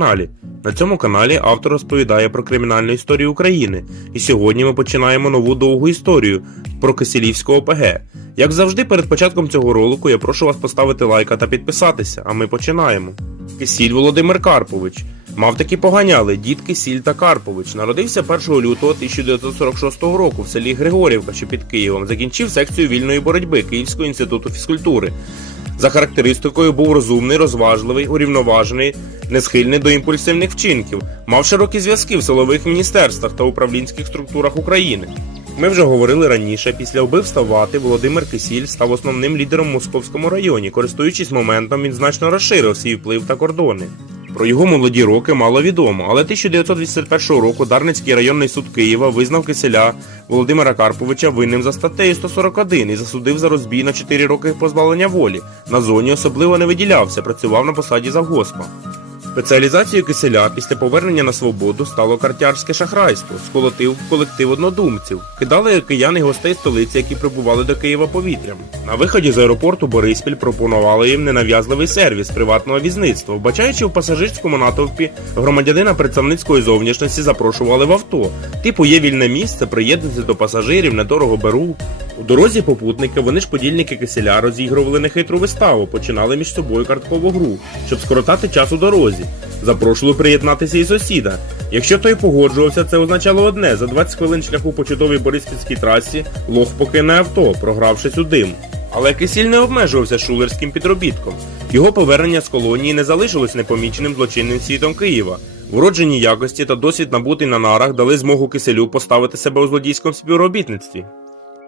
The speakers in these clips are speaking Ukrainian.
каналі. На цьому каналі автор розповідає про кримінальну історію України. І сьогодні ми починаємо нову довгу історію про Киселівського ОПГ. Як завжди, перед початком цього ролику я прошу вас поставити лайка та підписатися, а ми починаємо. Кисіль Володимир Карпович. Мав такі поганяли дід Кисіль та Карпович. Народився 1 лютого 1946 року в селі Григорівка, що під Києвом. Закінчив секцію вільної боротьби Київського інституту фізкультури. За характеристикою був розумний, розважливий, урівноважений, не схильний до імпульсивних вчинків, мав широкі зв'язки в силових міністерствах та управлінських структурах України. Ми вже говорили раніше, після вбивства Вати Володимир Кисіль став основним лідером в Московському районі. Користуючись моментом, він значно розширив свій вплив та кордони. Про його молоді роки мало відомо, але 1981 року Дарницький районний суд Києва визнав Киселя Володимира Карповича винним за статтею 141 і засудив за розбій на 4 роки позбавлення волі. На зоні особливо не виділявся, працював на посаді завгоспа. Спеціалізацією Киселя після повернення на свободу стало картярське шахрайство, сколотив колектив однодумців, кидали кияни гостей столиці, які прибували до Києва повітрям. На виході з аеропорту Бориспіль пропонували їм ненав'язливий сервіс приватного візництва. Вбачаючи в пасажирському натовпі громадянина представницької зовнішності, запрошували в авто. Типу є вільне місце, приєднуйся до пасажирів, недорого беру. У дорозі попутники вони ж подільники киселя розігрували нехитру виставу, починали між собою карткову гру, щоб скоротати час у дорозі. Запрошували приєднатися і сусіда. Якщо той погоджувався, це означало одне: за 20 хвилин шляху по чудовій Бориспільській трасі лох покине авто, програвшись у дим. Але Кисіль не обмежувався шулерським підробітком. Його повернення з колонії не залишилось непоміченим злочинним світом Києва. Вроджені якості та досвід набутий на нарах дали змогу киселю поставити себе у злодійському співробітництві.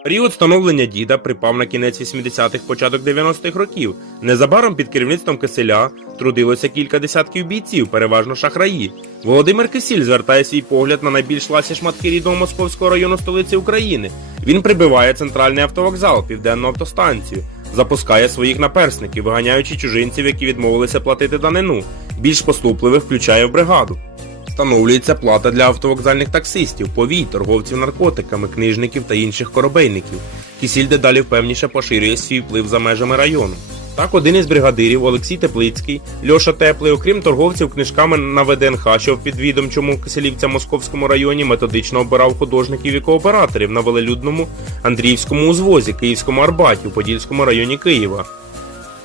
Період становлення діда припав на кінець 80-х, початок 90-х років. Незабаром під керівництвом Киселя трудилося кілька десятків бійців, переважно шахраї. Володимир Кисіль звертає свій погляд на найбільш ласі шматки рідного Московського району столиці України. Він прибиває центральний автовокзал, південну автостанцію, запускає своїх наперсників, виганяючи чужинців, які відмовилися платити данину. Більш поступливих включає в бригаду. Встановлюється плата для автовокзальних таксистів, повій, торговців наркотиками, книжників та інших коробейників. Кісіль дедалі впевніше поширює свій вплив за межами району. Так, один із бригадирів Олексій Теплицький, Льоша Теплий, окрім торговців книжками на ВДНХ, що в підвідомчому киселівця Московському районі методично обирав художників і кооператорів на велелюдному Андріївському узвозі, Київському Арбаті, у Подільському районі Києва.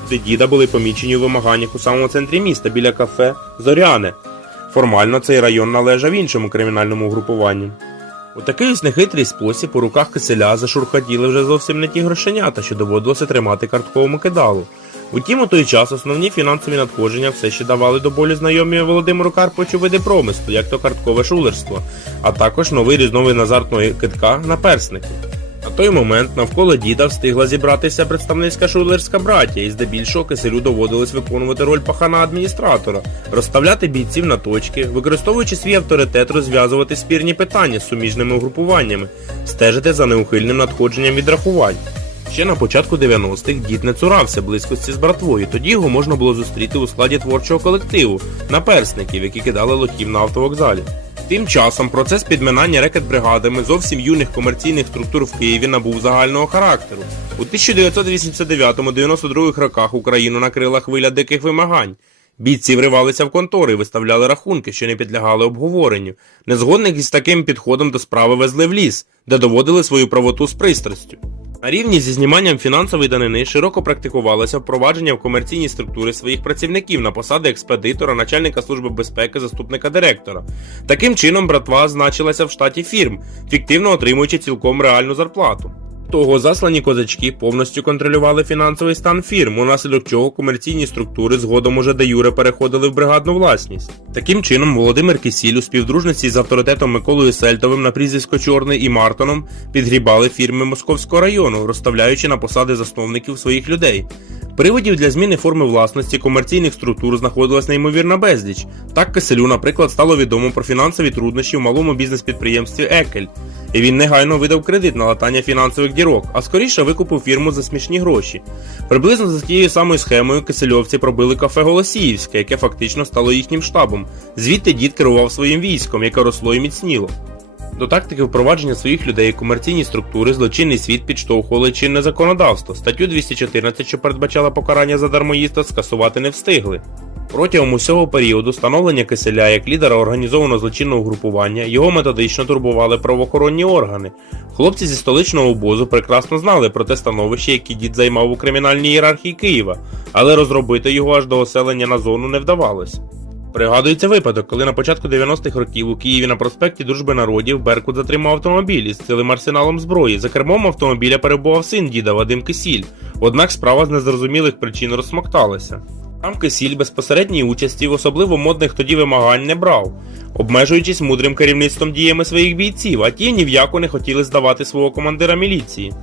Де діда були помічені у вимаганнях у самому центрі міста біля кафе Зоряне. Формально цей район належав іншому кримінальному угрупуванню. У такий ось нехитрий спосіб у руках киселя зашурхатіли вже зовсім не ті грошенята, що доводилося тримати картковому кидалу. Утім, у той час основні фінансові надходження все ще давали до болі знайомі Володимиру Карповичу види промислу, як то карткове шулерство, а також новий різновид азартного китка. На той момент навколо діда встигла зібратися представницька шулерська братія, і здебільшого киселю доводилось виконувати роль пахана адміністратора, розставляти бійців на точки, використовуючи свій авторитет, розв'язувати спірні питання з суміжними угрупуваннями, стежити за неухильним надходженням відрахувань. Ще на початку 90-х дід не цурався близькості з братвою, тоді його можна було зустріти у складі творчого колективу, наперсників, які кидали лохів на автовокзалі. Тим часом процес підминання рекет-бригадами зовсім юних комерційних структур в Києві набув загального характеру. У 1989-92 роках Україну накрила хвиля диких вимагань. Бійці вривалися в контори і виставляли рахунки, що не підлягали обговоренню. Незгодних із таким підходом до справи везли в ліс, де доводили свою правоту з пристрастю. На рівні зі зніманням фінансової данини широко практикувалося впровадження в комерційні структури своїх працівників на посади експедитора, начальника служби безпеки, заступника директора. Таким чином, братва значилася в штаті фірм, фіктивно отримуючи цілком реальну зарплату. Того заслані козачки повністю контролювали фінансовий стан фірм, унаслідок чого комерційні структури згодом уже де юре переходили в бригадну власність. Таким чином, Володимир Кисіль у співдружності з авторитетом Миколою Сельтовим на прізвисько Чорний і Мартоном підгрібали фірми Московського району, розставляючи на посади засновників своїх людей. Приводів для зміни форми власності комерційних структур знаходилась неймовірна безліч. Так Киселю, наприклад, стало відомо про фінансові труднощі в малому бізнес-підприємстві Екель. І він негайно видав кредит на латання фінансових дірок, а скоріше викупив фірму за смішні гроші. Приблизно за тією самою схемою кисельовці пробили кафе Голосіївське, яке фактично стало їхнім штабом. Звідти дід керував своїм військом, яке росло і міцніло. До тактики впровадження своїх людей у комерційні структури злочинний світ підштовхували чинне законодавство. Статтю 214, що передбачала покарання за дармоїзда, скасувати не встигли. Протягом усього періоду становлення Киселя як лідера організованого злочинного групування його методично турбували правоохоронні органи. Хлопці зі столичного обозу прекрасно знали про те становище, яке дід займав у кримінальній ієрархії Києва, але розробити його аж до оселення на зону не вдавалось. Пригадується випадок, коли на початку 90-х років у Києві на проспекті Дружби народів Беркут затримав автомобіль із цілим арсеналом зброї. За кермом автомобіля перебував син діда Вадим Кисіль. Однак справа з незрозумілих причин розсмокталася. Сам Кисіль безпосередньої участі в особливо модних тоді вимагань не брав, обмежуючись мудрим керівництвом діями своїх бійців, а ті ні в не хотіли здавати свого командира міліції.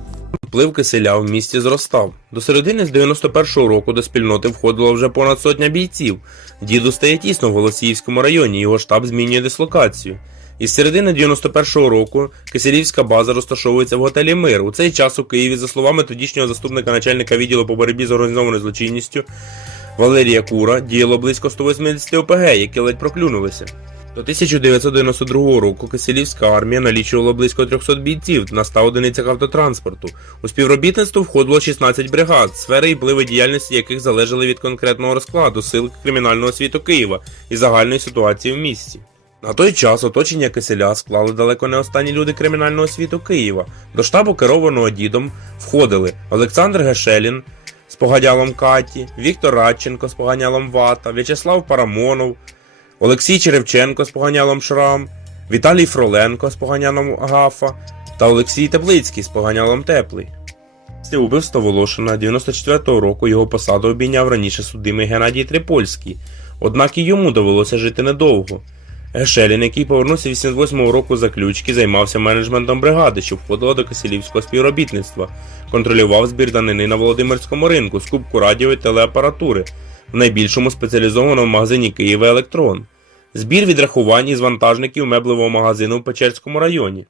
Вплив Киселя в місті зростав. До середини з 91-го року до спільноти входило вже понад сотня бійців. Діду стає тісно в Голосіївському районі, його штаб змінює дислокацію. Із середини 91-го року Киселівська база розташовується в готелі Мир. У цей час у Києві, за словами тодішнього заступника начальника відділу по боротьбі з організованою злочинністю Валерія Кура, діяло близько 180 ОПГ, які ледь проклюнулися. До 1992 року Киселівська армія налічувала близько 300 бійців на 100 одиницях автотранспорту. У співробітництво входило 16 бригад, сфери і впливи діяльності яких залежали від конкретного розкладу сил кримінального світу Києва і загальної ситуації в місті. На той час оточення Киселя склали далеко не останні люди кримінального світу Києва. До штабу, керованого дідом, входили Олександр Гешелін з поганялом Каті, Віктор Радченко з поганялом Вата, В'ячеслав Парамонов, Олексій Черевченко з поганялом Шрам, Віталій Фроленко з поганялом Гафа та Олексій Теплицький з поганялом Теплий. Після убивства Волошина 94-го року його посаду обійняв раніше судимий Геннадій Трипольський, однак і йому довелося жити недовго. Гешелін, який повернувся 88-го року за ключки, займався менеджментом бригади, що входила до Киселівського співробітництва, контролював збір данини на Володимирському ринку, скупку радіо і телеапаратури. В найбільшому спеціалізованому магазині Києва Електрон, збір відрахувань із вантажників меблевого магазину в Печерському районі.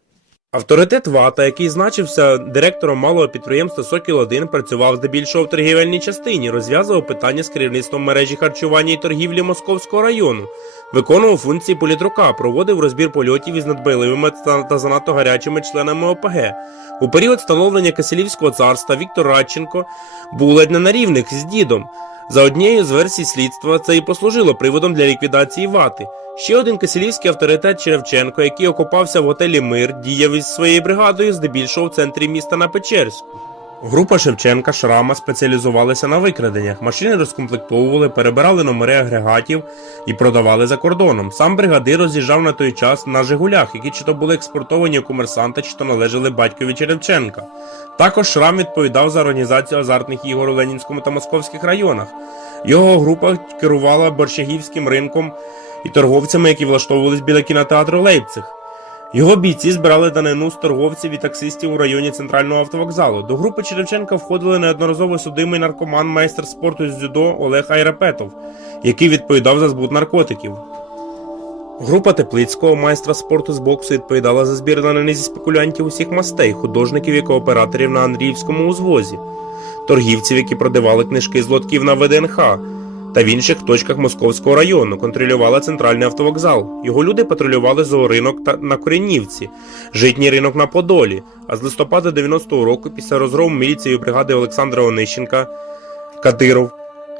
Авторитет Вата, який значився директором малого підприємства Сокіл 1 працював здебільшого в торгівельній частині, розв'язував питання з керівництвом мережі харчування і торгівлі Московського району, виконував функції політрука, проводив розбір польотів із надбайливими та, занадто гарячими членами ОПГ. У період становлення Киселівського царства Віктор Радченко був ледь не на рівних з дідом. За однією з версій слідства, це і послужило приводом для ліквідації вати. Ще один киселівський авторитет Черевченко, який окопався в готелі Мир, діяв із своєю бригадою здебільшого в центрі міста на Печерську. Група Шевченка Шрама спеціалізувалася на викраденнях. Машини розкомплектовували, перебирали номери агрегатів і продавали за кордоном. Сам бригадир роз'їжджав на той час на Жигулях, які чи то були експортовані у комерсанта, чи то належали батькові Черевченка. Також Шрам відповідав за організацію азартних ігор у Ленінському та Московських районах. Його група керувала борщагівським ринком і торговцями, які влаштовувались біля кінотеатру Лейпциг. Його бійці збирали данину з торговців і таксистів у районі центрального автовокзалу. До групи Черевченка входили неодноразово судимий наркоман майстер спорту з дзюдо Олег Айрапетов, який відповідав за збут наркотиків. Група Теплицького майстра спорту з боксу відповідала за збір данини зі спекулянтів усіх мастей, художників і кооператорів на Андріївському узвозі, торгівців, які продавали книжки з лотків на ВДНХ та в інших точках Московського району, контролювала центральний автовокзал. Його люди патрулювали зооринок та на Коренівці, житній ринок на Подолі. А з листопада 90-го року, після розгрому міліцією бригади Олександра Онищенка, Кадиров,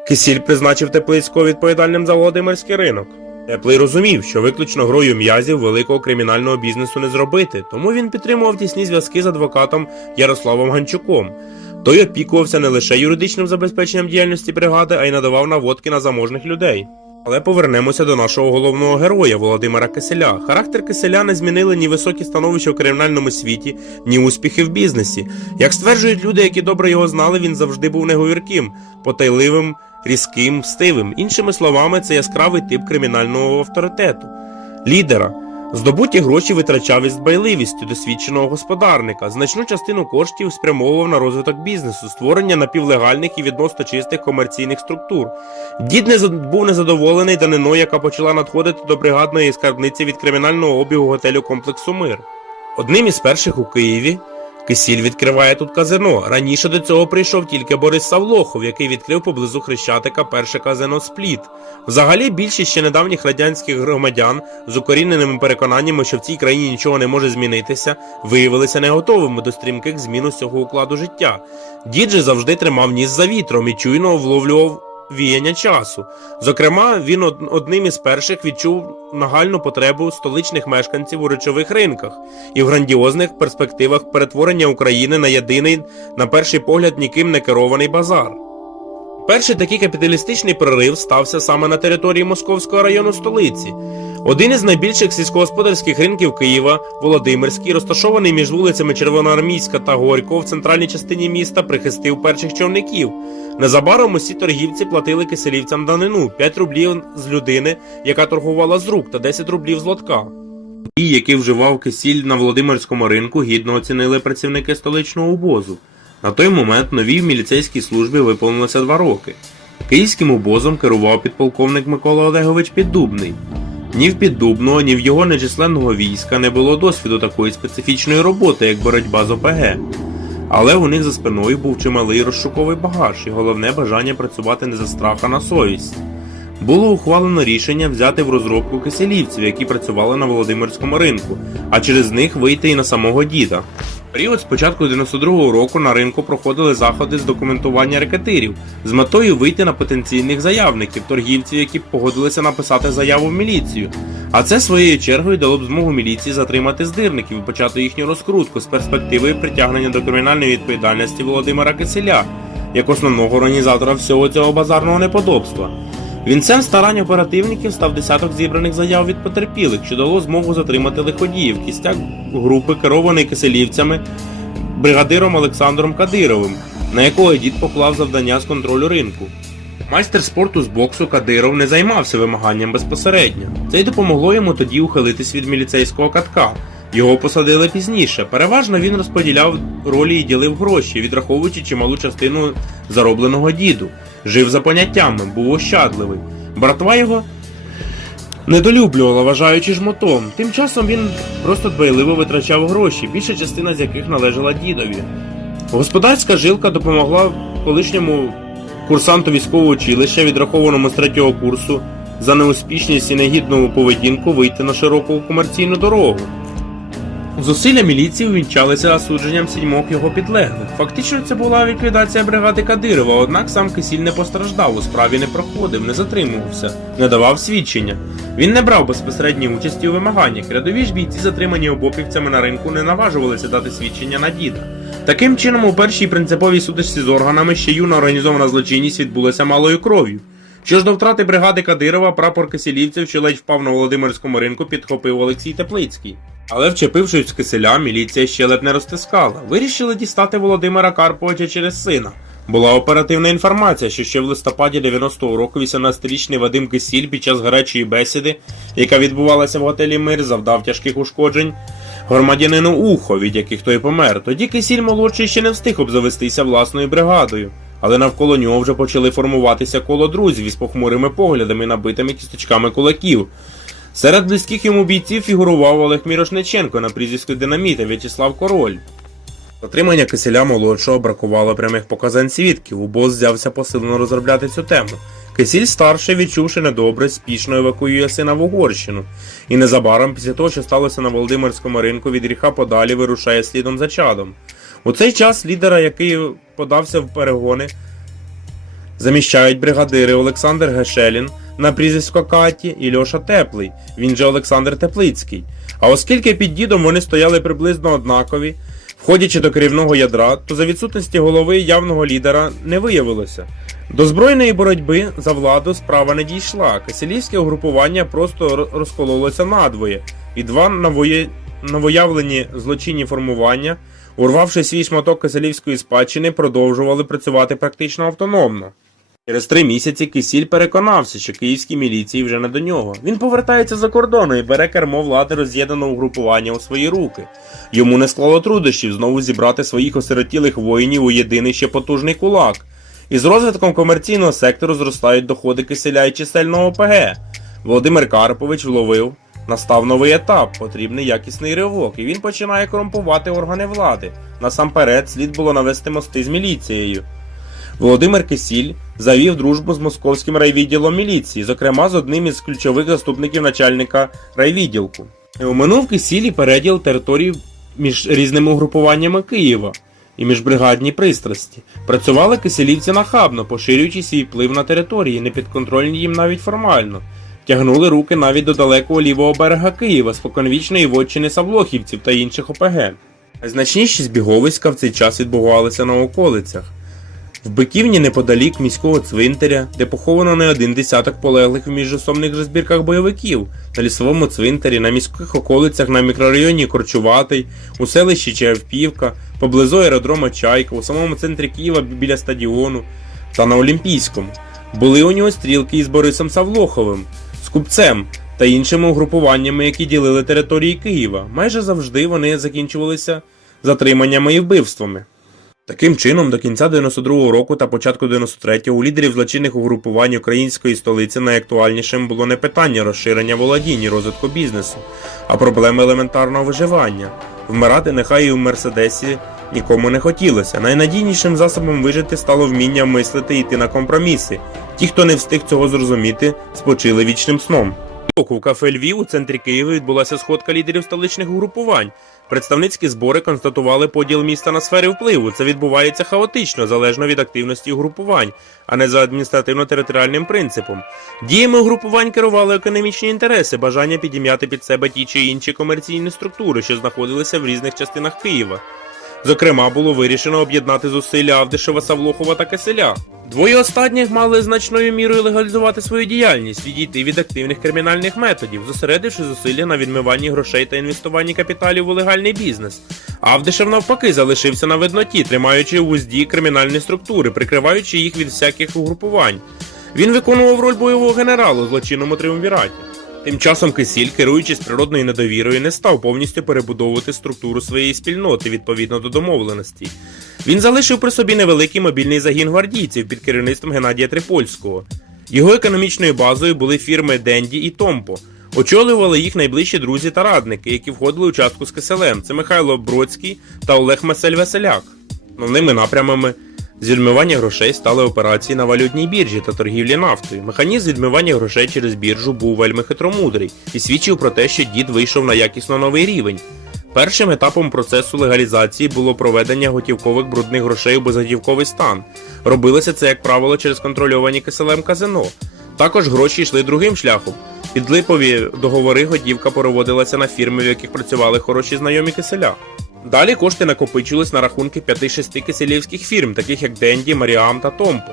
Кисіль призначив Теплицького відповідальним за Володимирський ринок. Теплий розумів, що виключно грою м'язів великого кримінального бізнесу не зробити, тому він підтримував тісні зв'язки з адвокатом Ярославом Ганчуком. Той опікувався не лише юридичним забезпеченням діяльності бригади, а й надавав наводки на заможних людей. Але повернемося до нашого головного героя Володимира Киселя. Характер Киселя не змінили ні високі становища в кримінальному світі, ні успіхи в бізнесі. Як стверджують люди, які добре його знали, він завжди був неговірким, потайливим, різким, мстивим. Іншими словами, це яскравий тип кримінального авторитету, лідера. Здобуті гроші витрачав із дбайливістю досвідченого господарника. Значну частину коштів спрямовував на розвиток бізнесу, створення напівлегальних і відносно чистих комерційних структур. Дід не був незадоволений даниною, яка почала надходити до бригадної скарбниці від кримінального обігу готелю комплексу Мир. Одним із перших у Києві Кисіль відкриває тут казино. Раніше до цього прийшов тільки Борис Савлохов, який відкрив поблизу Хрещатика перше казино Спліт. Взагалі, більшість ще недавніх радянських громадян з укоріненими переконаннями, що в цій країні нічого не може змінитися, виявилися не готовими до стрімких змін усього укладу життя. Дід же завжди тримав ніс за вітром і чуйно вловлював віяння часу. Зокрема, він од- одним із перших відчув нагальну потребу столичних мешканців у речових ринках і в грандіозних перспективах перетворення України на єдиний, на перший погляд, ніким не керований базар. Перший такий капіталістичний прорив стався саме на території Московського району столиці. Один із найбільших сільськогосподарських ринків Києва, Володимирський, розташований між вулицями Червоноармійська та Горького в центральній частині міста, прихистив перших човників. Незабаром усі торгівці платили киселівцям данину 5 рублів з людини, яка торгувала з рук, та 10 рублів з лотка. Ті, який вживав кисіль на Володимирському ринку, гідно оцінили працівники столичного обозу. На той момент новій міліцейській службі виповнилося два роки. Київським обозом керував підполковник Микола Олегович Піддубний. Ні в Піддубного, ні в його нечисленного війська не було досвіду такої специфічної роботи, як боротьба з ОПГ. Але у них за спиною був чималий розшуковий багаж і головне бажання працювати не за страх, а на совість. Було ухвалено рішення взяти в розробку киселівців, які працювали на Володимирському ринку, а через них вийти і на самого діда. Період з початку 92-го року на ринку проходили заходи з документування рекетирів з метою вийти на потенційних заявників, торгівців, які б погодилися написати заяву в міліцію. А це своєю чергою дало б змогу міліції затримати здирників і почати їхню розкрутку з перспективою притягнення до кримінальної відповідальності Володимира Киселя як основного організатора всього цього базарного неподобства. Вінцем старань оперативників став десяток зібраних заяв від потерпілих, що дало змогу затримати лиходіїв, кістяк групи, керований киселівцями, бригадиром Олександром Кадировим, на якого дід поклав завдання з контролю ринку. Майстер спорту з боксу Кадиров не займався вимаганням безпосередньо. Це й допомогло йому тоді ухилитись від міліцейського катка. Його посадили пізніше. Переважно він розподіляв ролі і ділив гроші, відраховуючи чималу частину заробленого діду. Жив за поняттями, був ощадливий. Братва його недолюблювала, вважаючи жмотом. Тим часом він просто дбайливо витрачав гроші, більша частина з яких належала дідові. Господарська жилка допомогла колишньому курсанту військового училища, відрахованому з третього курсу, за неуспішність і негідну поведінку вийти на широку комерційну дорогу. Зусилля міліції увінчалися осудженням сімьох його підлеглих. Фактично це була ліквідація бригади Кадирова, однак сам Кисіль не постраждав, у справі не проходив, не затримувався, не давав свідчення. Він не брав безпосередньої участі у вимаганнях. Рядові ж бійці, затримані обопівцями на ринку, не наважувалися дати свідчення на діда. Таким чином, у першій принциповій сутичці з органами ще юна організована злочинність відбулася малою кров'ю. Що ж до втрати бригади Кадирова, прапор кисілівців, що ледь впав на Володимирському ринку, підхопив Олексій Теплицький. Але вчепившись в киселя, міліція ще ледь не розтискала. Вирішили дістати Володимира Карповича через сина. Була оперативна інформація, що ще в листопаді 90-го року 18-річний Вадим Кисіль під час гарячої бесіди, яка відбувалася в готелі Мир, завдав тяжких ушкоджень громадянину ухо, від яких той помер. Тоді Кисіль молодший ще не встиг обзавестися власною бригадою. Але навколо нього вже почали формуватися коло друзів із похмурими поглядами, набитими кісточками кулаків. Серед близьких йому бійців фігурував Олег Мірошниченко на прізвиську Динаміт та В'ячеслав Король. Затримання Киселя молодшого бракувало прямих показань свідків. Убос взявся посилено розробляти цю тему. Кисіль старший, відчувши недобре, спішно евакуює сина в Угорщину. І незабаром, після того, що сталося на Володимирському ринку, від гріха подалі вирушає слідом за чадом. У цей час лідера, який подався в перегони, заміщають бригадири Олександр Гешелін на прізвисько Каті і Льоша Теплий, він же Олександр Теплицький. А оскільки під дідом вони стояли приблизно однакові, входячи до керівного ядра, то за відсутності голови явного лідера не виявилося. До збройної боротьби за владу справа не дійшла. Киселівське угрупування просто розкололося надвоє, і два новоявлені злочинні формування, урвавши свій шматок киселівської спадщини, продовжували працювати практично автономно. Через три місяці Кисіль переконався, що київській міліції вже не до нього. Він повертається за кордону і бере кермо влади роз'єднаного угрупування у свої руки. Йому не склало труднощів знову зібрати своїх осиротілих воїнів у єдиний ще потужний кулак. І з розвитком комерційного сектору зростають доходи киселя і чисельного ОПГ. Володимир Карпович вловив. Настав новий етап, потрібний якісний ривок, і він починає корумпувати органи влади. Насамперед, слід було навести мости з міліцією. Володимир Кисіль завів дружбу з московським райвідділом міліції, зокрема з одним із ключових заступників начальника райвідділку. Оминув Кисіль і переділ територій між різними угрупуваннями Києва. і міжбригадні пристрасті. Працювали киселівці нахабно, поширюючи свій вплив на території, не підконтрольні їм навіть формально. Тягнули руки навіть до далекого лівого берега Києва, споконвічної вотчини Савлохівців та інших ОПГ. Найзначніші збіговиська в цей час відбувалися на околицях. В Биківні неподалік міського цвинтаря, де поховано не один десяток полеглих в міжособних же збірках бойовиків, на лісовому цвинтарі, на міських околицях на мікрорайоні Корчуватий, у селищі Чаївпівка, поблизу аеродрома Чайка, у самому центрі Києва біля стадіону та на Олімпійському. Були у нього стрілки із Борисом Савлоховим, купцем та іншими угрупуваннями, які ділили території Києва. Майже завжди вони закінчувалися затриманнями і вбивствами. Таким чином, до кінця 92-го року та початку 93-го у лідерів злочинних угрупувань української столиці найактуальнішим було не питання розширення володінь і розвитку бізнесу, а проблеми елементарного виживання. Вмирати нехай і у Мерседесі нікому не хотілося. Найнадійнішим засобом вижити стало вміння мислити і йти на компроміси. Ті, хто не встиг цього зрозуміти, спочили вічним сном. У кафе Львів у центрі Києва відбулася сходка лідерів столичних угрупувань. Представницькі збори констатували поділ міста на сфери впливу. Це відбувається хаотично, залежно від активності угрупувань, а не за адміністративно-територіальним принципом. Діями угрупувань керували економічні інтереси, бажання підім'яти під себе ті чи інші комерційні структури, що знаходилися в різних частинах Києва. Зокрема, було вирішено об'єднати зусилля Авдишева, Савлохова та Киселя. Двоє останніх мали значною мірою легалізувати свою діяльність, відійти від активних кримінальних методів, зосередивши зусилля на відмиванні грошей та інвестуванні капіталів у легальний бізнес. Авдишев навпаки залишився на видноті, тримаючи у вузді кримінальні структури, прикриваючи їх від всяких угрупувань. Він виконував роль бойового генерала злочинному триумвіраті. Тим часом Кисіль, керуючись природною недовірою, не став повністю перебудовувати структуру своєї спільноти відповідно до домовленостей. Він залишив при собі невеликий мобільний загін гвардійців під керівництвом Геннадія Трипольського. Його економічною базою були фірми Денді і Томпо. Очолювали їх найближчі друзі та радники, які входили у частку з Киселем. Це Михайло Бродський та Олег Масель Веселяк. Основними напрямами з відмивання грошей стали операції на валютній біржі та торгівлі нафтою. Механізм відмивання грошей через біржу був вельми хитромудрий і свідчив про те, що дід вийшов на якісно новий рівень. Першим етапом процесу легалізації було проведення готівкових брудних грошей у безготівковий стан. Робилося це, як правило, через контрольовані киселем казино. Також гроші йшли другим шляхом. Під липові договори готівка переводилася на фірми, в яких працювали хороші знайомі киселя. Далі кошти накопичились на рахунки 5-6 киселівських фірм, таких як Денді, Маріам та Томпо.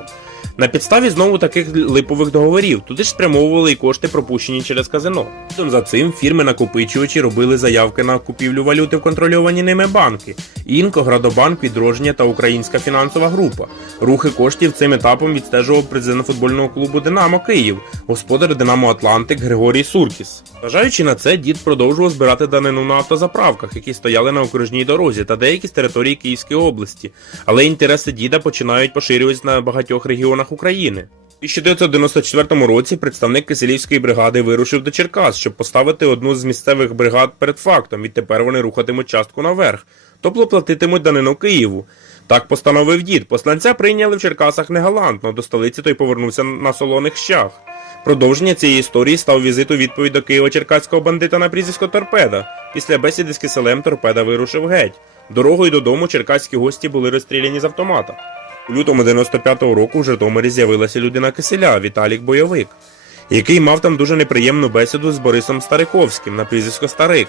На підставі знову таких липових договорів туди ж спрямовували і кошти, пропущені через казино. За цим фірми накопичувачі робили заявки на купівлю валюти в контрольовані ними банки: Інко, Градобанк, Відродження та Українська фінансова група. Рухи коштів цим етапом відстежував президент футбольного клубу Динамо Київ, господар Динамо Атлантик Григорій Суркіс. Зважаючи на це, дід продовжував збирати данину на автозаправках, які стояли на окружній дорозі та деякі з території Київської області. Але інтереси діда починають поширюватися на багатьох регіонах України. У 1994 році представник Киселівської бригади вирушив до Черкас, щоб поставити одну з місцевих бригад перед фактом. Відтепер вони рухатимуть частку наверх, тобто платитимуть данину Києву. Так постановив дід. Посланця прийняли в Черкасах негалантно. До столиці той повернувся на солоних щах. Продовження цієї історії став візит у відповідь до Києво-черкаського бандита на прізвисько Торпеда. Після бесіди з киселем Торпеда вирушив геть. Дорогою додому черкаські гості були розстріляні з автомата. У лютому 95-го року в Житомирі з'явилася людина киселя Віталік Бойовик, який мав там дуже неприємну бесіду з Борисом Стариковським на прізвисько Старик,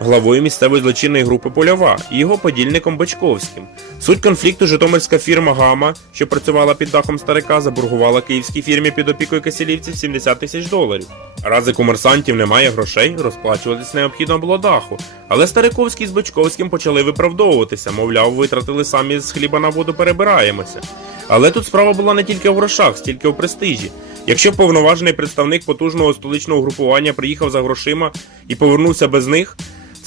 главою місцевої злочинної групи Польова і його подільником Бочковським. Суть конфлікту житомирська фірма Гама, що працювала під дахом старика, заборгувала київській фірмі під опікою киселівців 70 тисяч доларів. Рази комерсантів немає грошей, розплачуватись необхідно було даху. Але Стариковський з Бочковським почали виправдовуватися, мовляв, витратили самі з хліба на воду перебираємося. Але тут справа була не тільки в грошах, стільки в престижі. Якщо повноважений представник потужного столичного групування приїхав за грошима і повернувся без них,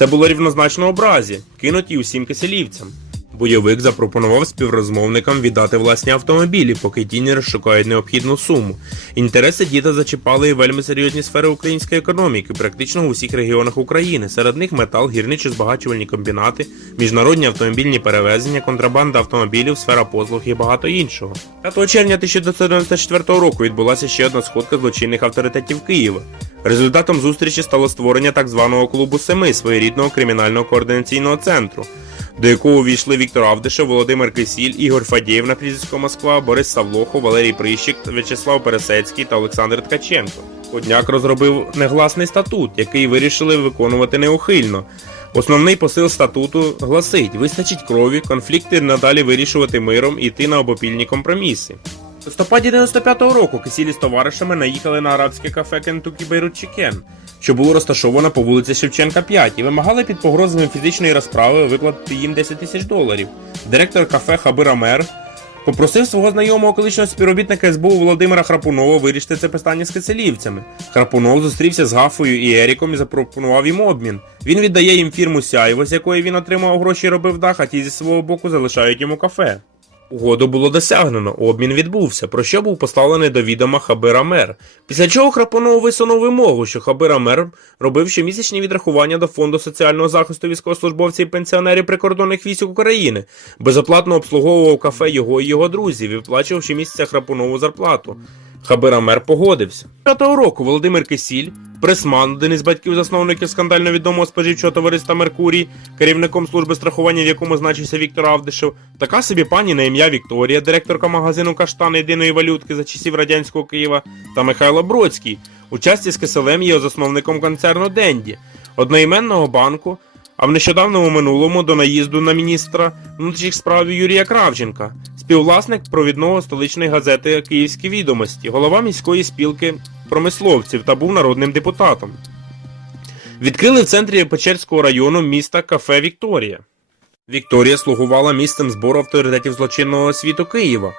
це було рівнозначно образі, кинуті усім киселівцям. Бойовик запропонував співрозмовникам віддати власні автомобілі, поки ті не розшукають необхідну суму. Інтереси діда зачіпали і вельми серйозні сфери української економіки, практично у всіх регіонах України. Серед них метал, гірничо-збагачувальні комбінати, міжнародні автомобільні перевезення, контрабанда автомобілів, сфера послуг і багато іншого. 5 червня 1994 року відбулася ще одна сходка злочинних авторитетів Києва. Результатом зустрічі стало створення так званого клубу Семи своєрідного кримінального координаційного центру. До якого увійшли Віктор Авдишев, Володимир Кисіль, Ігор Фадєєв на прізвисько Москва, Борис Савлохо, Валерій Прищик, В'ячеслав Пересецький та Олександр Ткаченко. Подняк розробив негласний статут, який вирішили виконувати неухильно. Основний посил статуту гласить: вистачить крові, конфлікти надалі вирішувати миром і йти на обопільні компроміси. В листопаді 95-го року Кисілі з товаришами наїхали на арабське кафе Kentucky Beirut Chicken, що було розташовано по вулиці Шевченка 5, і вимагали під погрозами фізичної розправи виплатити їм 10 тисяч доларів. Директор кафе Хабир Амер попросив свого знайомого колишнього співробітника СБУ Володимира Храпунова вирішити це питання з киселівцями. Храпунов зустрівся з Гафою і Еріком і запропонував їм обмін. Він віддає їм фірму Сяйво, з якої він отримав гроші і робив дах, а ті зі свого боку залишають йому кафе. Угоду було досягнено, обмін відбувся, про що був поставлений до відома Хабира Мер. Після чого Храпунов висунув вимогу, що Хабира Мер робив щомісячні відрахування до фонду соціального захисту військовослужбовців і пенсіонерів прикордонних військ України, безоплатно обслуговував кафе його і його друзів і виплачував щомісяця Храпунову зарплату. Хабира Мер погодився. 5 року Володимир Кисіль, пресман, один із батьків засновників скандально відомого споживчого товариства Меркурій, керівником служби страхування, в якому значився Віктор Авдишев, така собі пані на ім'я Вікторія, директорка магазину Каштан єдиної валютки за часів радянського Києва, та Михайло Бродський, участі з Киселем є засновником концерну Денді, одноіменного банку. А в нещодавному минулому до наїзду на міністра внутрішніх справ Юрія Кравченка, співвласник провідного столичної газети Київські відомості, голова міської спілки промисловців та був народним депутатом. Відкрили в центрі Печерського району міста кафе Вікторія. Вікторія слугувала місцем збору авторитетів злочинного світу Києва.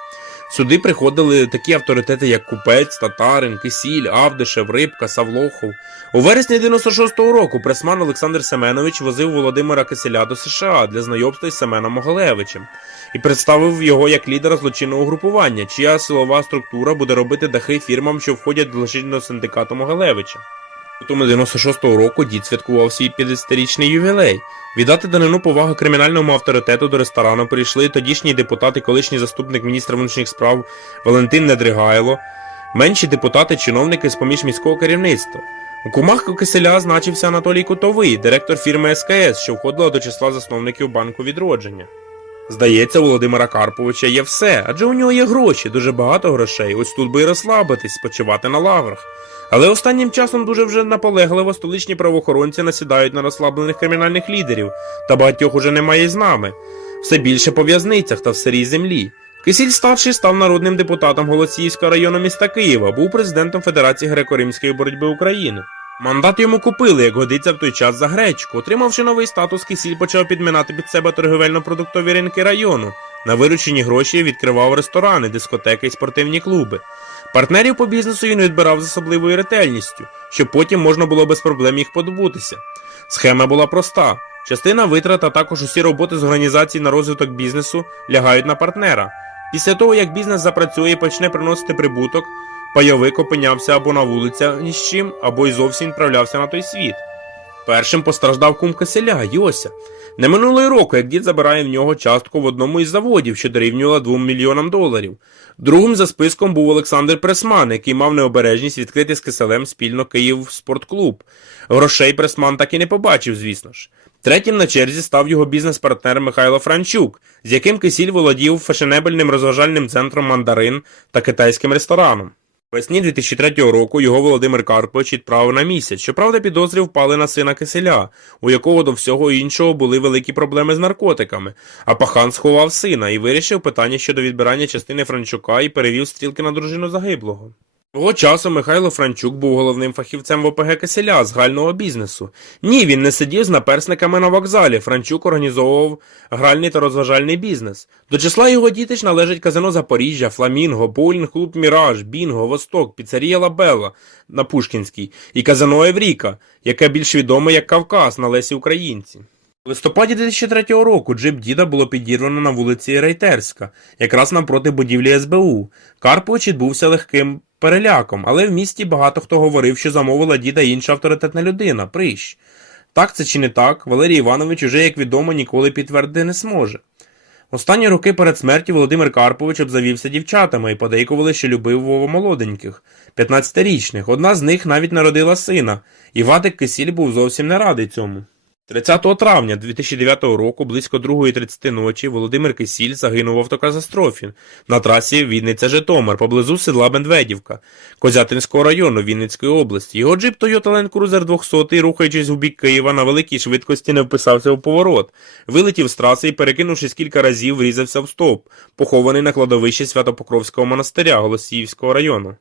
Сюди приходили такі авторитети, як Купець, Татарин, Кисіль, Авдишев, Рибка, Савлохов. У вересні 96-го року пресман Олександр Семенович возив Володимира Киселя до США для знайомства із Семеном Могалевичем і представив його як лідера злочинного групування, чия силова структура буде робити дахи фірмам, що входять до злочинного синдикату Могалевича. Тому 96-го року дід святкував свій 50-річний ювілей. Віддати данину поваги кримінальному авторитету до ресторану прийшли тодішній депутат і колишній заступник міністра внутрішніх справ Валентин Недригайло, менші депутати, чиновники з поміж міського керівництва. У кумах Киселя значився Анатолій Кутовий, директор фірми СКС, що входила до числа засновників банку відродження. Здається, у Володимира Карповича є все, адже у нього є гроші, дуже багато грошей. Ось тут би і розслабитись, спочивати на лаврах. Але останнім часом дуже вже наполегливо столичні правоохоронці насідають на розслаблених кримінальних лідерів, та багатьох уже немає з нами. Все більше по в'язницях та в сирій землі. Кисіль старший став народним депутатом Голосіївського району міста Києва, був президентом Федерації греко-римської боротьби України. Мандат йому купили, як годиться в той час за гречку. Отримавши новий статус, Кисіль почав підминати під себе торговельно-продуктові ринки району. На виручені гроші відкривав ресторани, дискотеки і спортивні клуби. Партнерів по бізнесу він відбирав з особливою ретельністю, щоб потім можна було без проблем їх подобутися. Схема була проста: частина витрат, а також усі роботи з організації на розвиток бізнесу лягають на партнера. Після того, як бізнес запрацює і почне приносити прибуток, пайовик опинявся або на вулиці ні з чим, або й зовсім відправлявся на той світ. Першим постраждав кум Киселя, Йося. Не минуло й року, як дід забирає в нього частку в одному із заводів, що дорівнювала 2 мільйонам доларів. Другим за списком був Олександр Пресман, який мав необережність відкрити з Киселем спільно Київ спортклуб. Грошей Пресман так і не побачив, звісно ж. Третім на черзі став його бізнес-партнер Михайло Франчук, з яким Кисіль володів фешенебельним розважальним центром Мандарин та китайським рестораном. Весні 2003 року його Володимир Карпович відправив на місяць. Щоправда, підозрі впали на сина Киселя, у якого до всього іншого були великі проблеми з наркотиками. А пахан сховав сина і вирішив питання щодо відбирання частини Франчука і перевів стрілки на дружину загиблого. Того часу Михайло Франчук був головним фахівцем в ОПГ Киселя з грального бізнесу. Ні, він не сидів з наперсниками на вокзалі. Франчук організовував гральний та розважальний бізнес. До числа його дітищ належать казино Запоріжжя, Фламінго, боулінг клуб Міраж, Бінго, Восток, піцерія Лабелла на Пушкінській і казино Евріка, яке більш відоме як Кавказ на Лесі Українці. У листопаді 2003 року джип діда було підірвано на вулиці Рейтерська, якраз навпроти будівлі СБУ. Карпович відбувся легким переляком, але в місті багато хто говорив, що замовила діда інша авторитетна людина прищ. Так це чи не так, Валерій Іванович уже, як відомо, ніколи підтвердити не зможе. Останні роки перед смертю Володимир Карпович обзавівся дівчатами і подейкували, що любив Вова молоденьких, 15-річних. Одна з них навіть народила сина, і Вадик Кисіль був зовсім не радий цьому. 30 травня 2009 року близько 2.30 ночі Володимир Кисіль загинув в автокатастрофі на трасі Вінниця-Житомир поблизу села Медведівка Козятинського району Вінницької області. Його джип Toyota Land Cruiser 200, рухаючись у бік Києва на великій швидкості, не вписався в поворот. Вилетів з траси і, перекинувшись кілька разів, врізався в стовп, похований на кладовищі Святопокровського монастиря Голосіївського району.